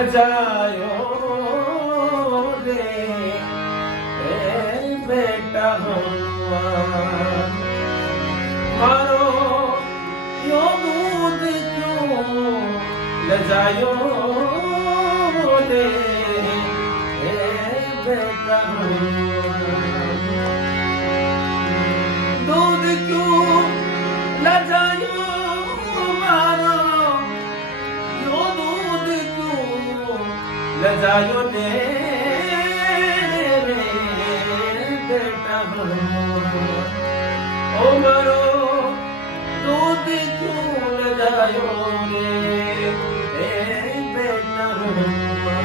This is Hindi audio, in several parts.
लजायो रे बेटा हनुमान मारो यो दूध क्यों लजायो रे बेटा हनुमान दूध क्यों लजायो मारो यो दूध क्यों लजायो रे बेटा हनुमान ओ मारो दूध क्यों लजायो रे बेटा हनुमान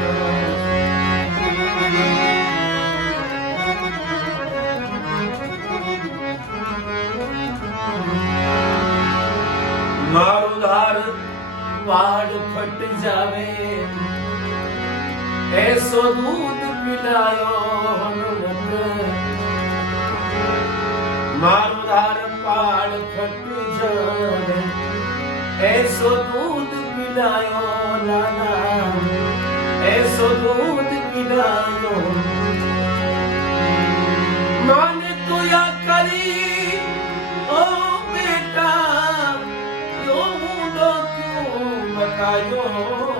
मारो धार पहाड़ फट जावे ऐसो दूध पिलायो हनुमत मारो धार पहाड़ फट जावे ऐसो दूध पिलायो लाला ऐसो दूध पिलायो माने तो या करी ओ बेटा यो मुंडो क्यों मकायो